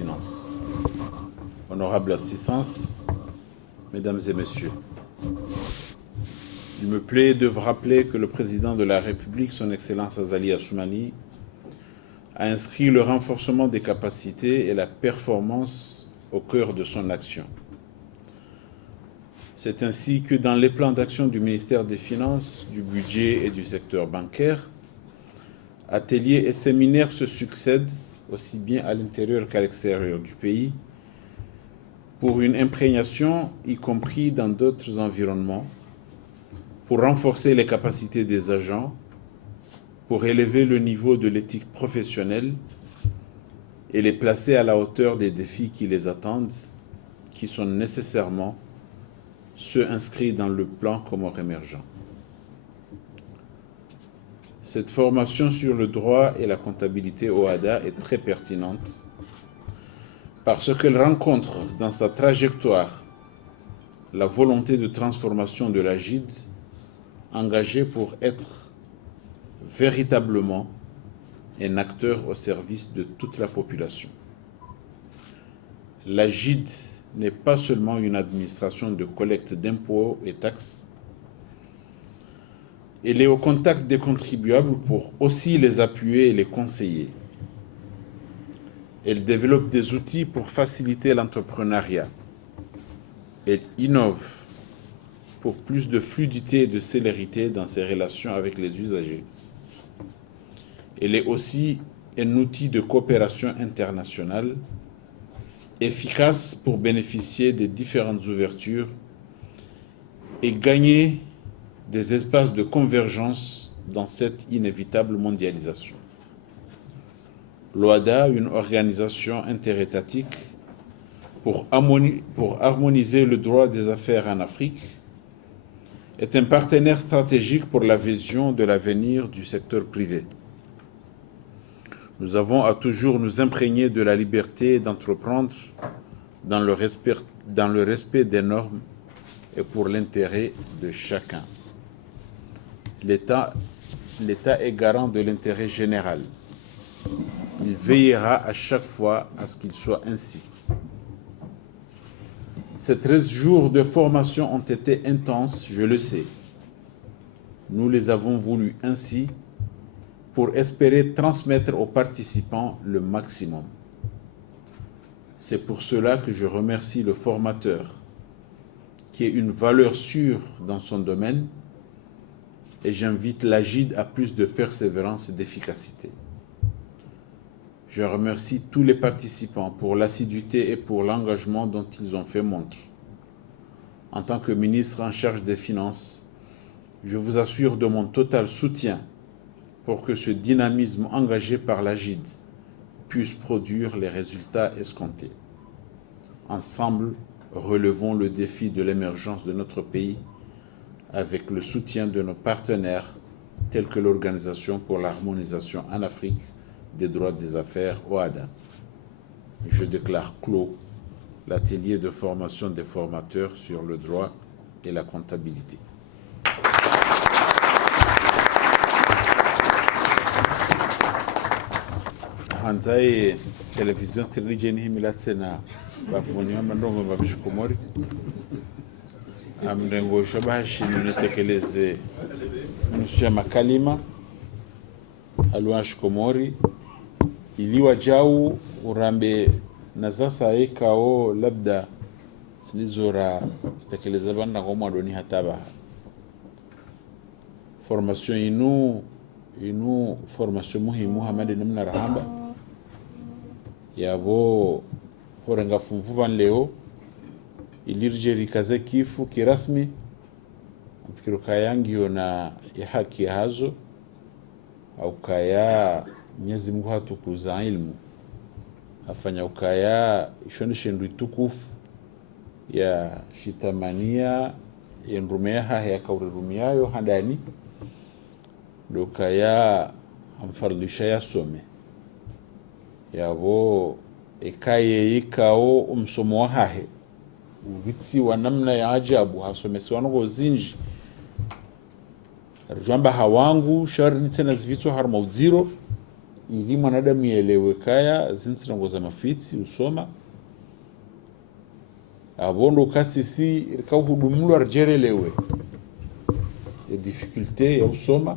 Finances. Honorable assistance, Mesdames et Messieurs, il me plaît de vous rappeler que le président de la République, son Excellence Azali Assoumani, a inscrit le renforcement des capacités et la performance au cœur de son action. C'est ainsi que dans les plans d'action du ministère des Finances, du Budget et du secteur bancaire, ateliers et séminaires se succèdent aussi bien à l'intérieur qu'à l'extérieur du pays pour une imprégnation, y compris dans d'autres environnements, pour renforcer les capacités des agents, pour élever le niveau de l'éthique professionnelle et les placer à la hauteur des défis qui les attendent, qui sont nécessairement ceux inscrits dans le plan Comores émergent. Cette formation sur le droit et la comptabilité OHADA est très pertinente parce qu'elle rencontre dans sa trajectoire la volonté de transformation de l'AGID engagée pour être véritablement un acteur au service de toute la population. L'AGID n'est pas seulement une administration de collecte d'impôts et taxes, elle est au contact des contribuables pour aussi les appuyer et les conseiller. Elle développe des outils pour faciliter l'entrepreneuriat. Elle innove pour plus de fluidité et de célérité dans ses relations avec les usagers. Elle est aussi un outil de coopération internationale efficace pour bénéficier des différentes ouvertures et gagner des espaces de convergence dans cette inévitable mondialisation. L'OHADA, une organisation interétatique pour harmoniser le droit des affaires en Afrique, est un partenaire stratégique pour la vision de l'avenir du secteur privé. Nous avons à toujours nous imprégner de la liberté d'entreprendre dans le respect des normes et pour l'intérêt de chacun. L'État est garant de l'intérêt général. Il veillera à chaque fois à ce qu'il soit ainsi. Ces 13 jours de formation ont été intenses, je le sais. Nous les avons voulus ainsi pour espérer transmettre aux participants le maximum. C'est pour cela que je remercie le formateur, qui est une valeur sûre dans son domaine, et j'invite l'AGID à plus de persévérance et d'efficacité. Je remercie tous les participants pour l'assiduité et pour l'engagement dont ils ont fait montre. En tant que ministre en charge des Finances, je vous assure de mon total soutien pour que ce dynamisme engagé par l'AGID puisse produire les résultats escomptés. Ensemble, relevons le défi de l'émergence de notre pays avec le soutien de nos partenaires tels que l'Organisation pour l'harmonisation en Afrique des droits des affaires OHADA. Je déclare clos l'atelier de formation des formateurs sur le droit et la comptabilité. Hanzai television sirijeni himila tena bafuni wa mandongo babishikomori amrengo shabashi nitekeleze nusu makalima alwa shikomori iliwa jau urambe na sasa ikao labda sinizora sitekeleza banda kwa mwadoni hataba formation inu formation muhimu hamadi namna rahamba yabo horenga fumvuban leo ilirjeri kaze kifu kirasmi mfikiru kayangi na ya haki hazo au kaya Mwenyezi Mungu hatukuza ilmu afanya ukaya ishonishe ndu tukufu ya shitamania yenrumeha ya kaurirumiayo handani dokaya amfardisha ya some yabo ekaye ikao umsomo hahe ubitsi wa namna ya ajabu hasomesi wanogo zinji rujamba hawangu shari tena zivitso har mauziro ili mwanadamu yelewe kaya zinsirongoza mafitsi usoma abondo kasisi kauhudumulwa rjerelewe difficulté ya usoma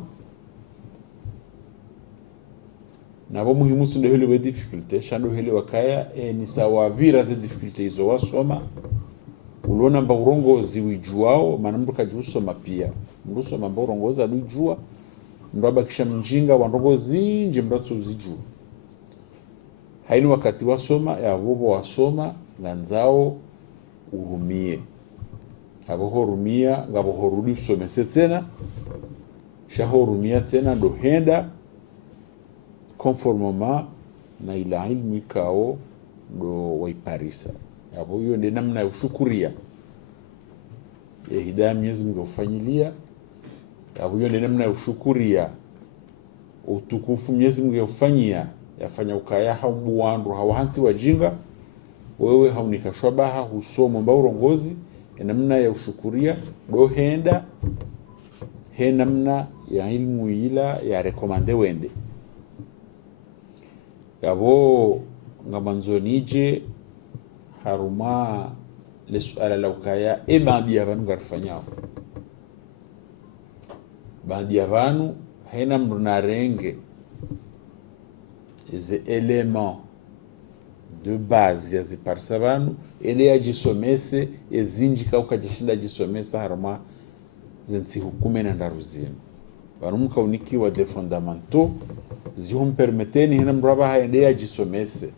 nabo muhimu sunde helewe difficulté shando helewa kaya ni sawa vira ze difficulté hizo wasoma ulona mba urongozi wijuao maana mtu kajusoma pia mtu soma mba urongozi alijua ndo abakisha mjinga wanrongozi nje mbatso uzijua haini wakati wasoma ya bobo wasoma nganzao urumie abo horumia ngabo horudi usomese tena shaho urumia tena ndo henda conformement na ila ilmu ikao ndo waiparisa abo hiyo ndi namna ya ushukuria ya hidaya Mwenyezi Mungu ufanyilia abo hiyo ndi namna ya ushukuria utukufu Mwenyezi Mungu ufanyia yafanya ukaya haumbu wandu hawahansi wajinga wewe haunikashwabaha husomo mba urongozi namna ya ushukuria do henda he namna ya ilmu ila ya rekomande wende yabo ngamanzonije haruma le suala la ukaya bandi ya vanhu garifanyao bandi ya vanhu hena mndu narenge ze element de base yaziparisa vanhu ende yajisomese ezinjika ukajishinda jisomesa haruma zensihukume na ndaruzima vanhu mukaunikiwa de fondamentaux zihumpermeteni hena mndu abaha ende yajisomese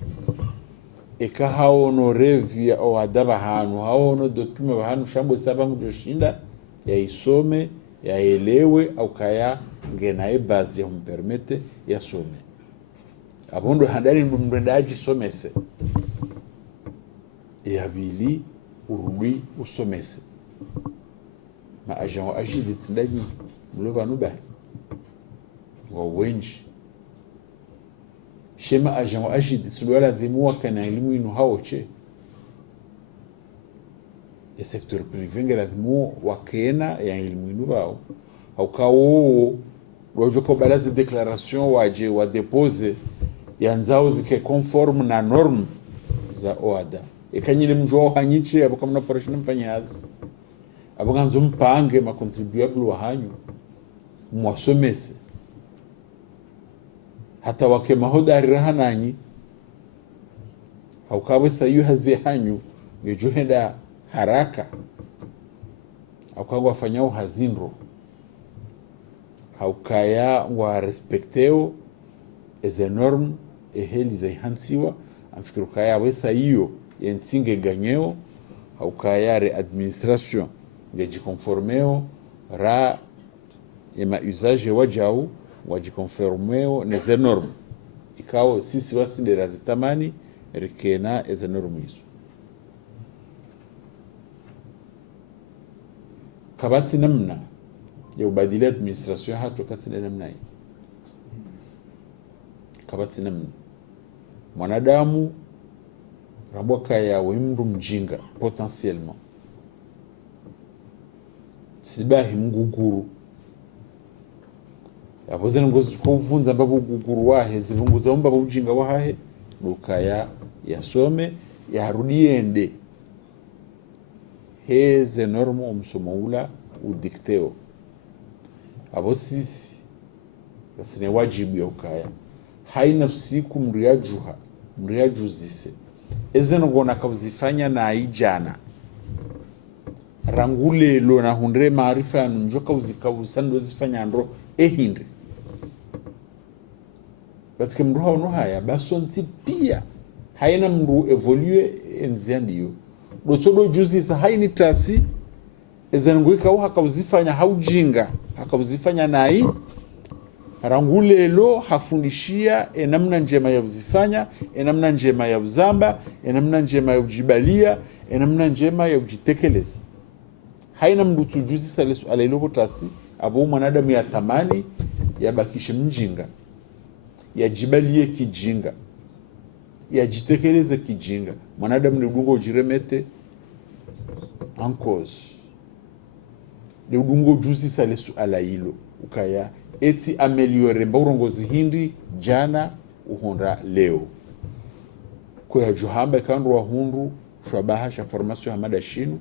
eka haono revia o adaba hanu haono dokume bahanu shambo sabangu joshinda ya isome ya elewe au kaya ngena base ya humpermete ya some abondo handari mndendaji somese yabili urudi usomese ma agent wa agile tsindaji mloba nuba wa wenji shema agent wa agile tsulwala dhimwa kana elimu inu haoche e secteur privé ngela dhimwa wakena ya elimu inu bao au kawo rojo ko balaze declaration waje wa depose yanzao zike conforme na norme za OADA ekanyile mjwa hanyiche abo kama operation mfanyazi abo ganzo mpange ma contribuable wa hanyu mwasomese hata wake mahodari rahananyi haukawe sayu hazi hanyu ngejuhenda haraka haukawa wafanyao hazinro haukaya wa respecteo eze norme eheli za hansiwa amfikiru kaya wesa hiyo yentsinge ganyeo haukaya re administration yajikonformeo ra yema usage wajau wajikonformeo neze norme ikao sisi wasindera zitamani rikena eze norme hizo kabati namna ya ubadili administration hatu kasile namna hii kabati namna mwanadamu ramboka ya wimru mjinga potentiellement sibahi mguguru yapozena ngozi kuvunza mbabu guguru wahe zivunguza umba ujinga wahe lukaya yasome yarudiende heze normo umsomoula udikteo abo sisi basine wajibu ya ukaya haina siku mriajuzise ezeno gona kabuzifanya na ijana rangule lo na hundre maarifa ya njoka uzikabusando zifanya ndo ehindri batike mruha ono haya basonti pia haina mru evolue enziandiyo dotsodo juzisa haini tasi ezeno ngwika hakabuzifanya haujinga hakabuzifanya nai rangulelo hafundishia namna njema ya uzifanya namna njema ya uzamba namna njema ya ujibalia namna njema ya ujitekeleza haina mdutu juzi salesu alailobo tasi abo mwanadamu ya tamani ya bakishe mjinga ya jibalie kijinga ya jitekeleze kijinga mwanadamu ni udungo ujiremete en cause ni udungo juzi salesu alailo ukaya eti ameliore mba urongozi hindi jana uhonda leo kwa juhamba kandu wa hundu shwabaha sha formation hamada shinu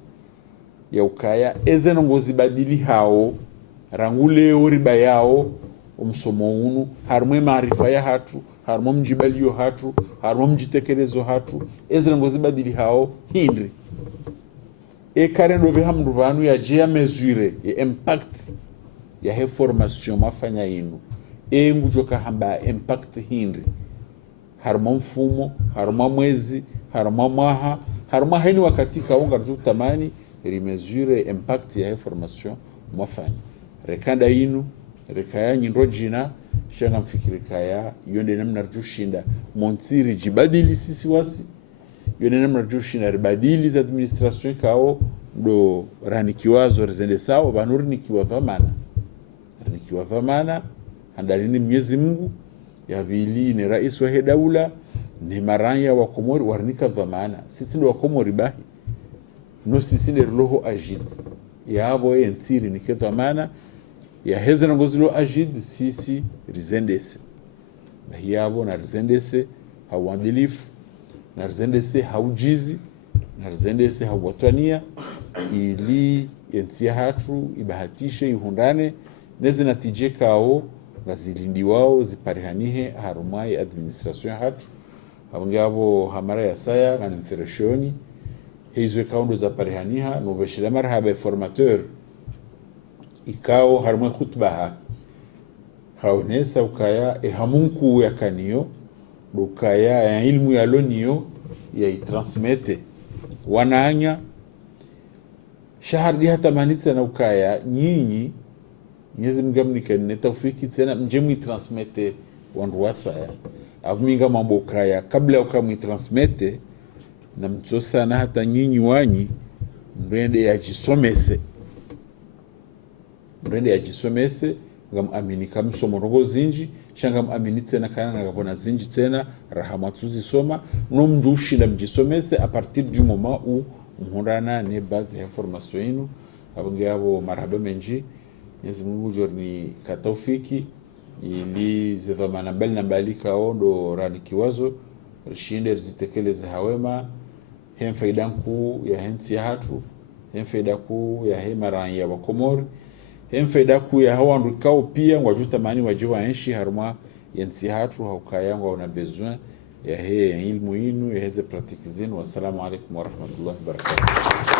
ya ukaya ezeno ngozi badili hao rangu leo riba yao umsomo unu harumwe maarifa ya hatu harumwe mjibalio hatu harumwe mjitekelezo hatu ezeno ngozi badili hao hindri kare ndo hamdu vanu ya jea mesure ya impact ya he formation mafanya inu ngujoka hamba impact hindri harumwe mfumo harumwe mwezi harumwe mwaha harumwe heni wakati kaunga tutamani rimesure impact ya he formation mafanya rekanda inu rekaya nyindro jina shanga mfikiri kaya yonde namna rjushinda montsiri jibadili sisi wasi yonde namna rjushinda ribadili za administration kao ndo ranikiwazo rizende sawa banuri nikiwa dhamana handalini Mwenyezi Mungu ya vili ni rais wa daula ni maranya wa Komori warnika dhamana sisi ndo wa Komori bahi no sisi ni roho ajid yabo entiri ni dhamana ya heze na ngozilo ajid sisi rizendese yabo na rizendese hauandilifu na rizendese haujizi na rizendese hauwatwania ili yentia hatu ibahatishe ihundane nezi natije kao ngazilindi wao ziparihanihe harumai administration hatu habungabo hamara ya saya ngani mfereshoni hizo kaundo za parihaniha nubeshila marhaba formateur ikao harumai khutbaha haonesa ukaya hamunku ya kanio ukaya ya ilmu ya lonio ya itransmete wanaanya shahar hata manitsa na ukaya nyinyi Mwenyezi Mungu amnikene tawfiki tena mjemi transmete wandu wasaya avuminga mambo kaya kabla ukamwi transmete na mtsosa na hata nyinyi wanyi mrende ya jisomese ngam amini kamsomo rogo zinji shanga amini tena kana ngabona zinji tena rahamatuzi soma no mjushi na mjisomese a partir du moment où mhondana ne base ya formation inu abungabo marhaba menji Mwenyezi Mungu jorni katawfiki ili zidhamana mbali na mbali kaondo rani kiwazo rishinde zitekeleze hawema hem faida kuu ya henti ya hatu hem faida kuu ya hemaran ya Wakomori hem faida kuu ya hawandu kao pia wajuta mani wajiwa enshi haruma yensi hatu haukaya ngwa una besoin ya ilmu inu ya heze pratique zinu. Wassalamu alaikum warahmatullahi wabarakatuh.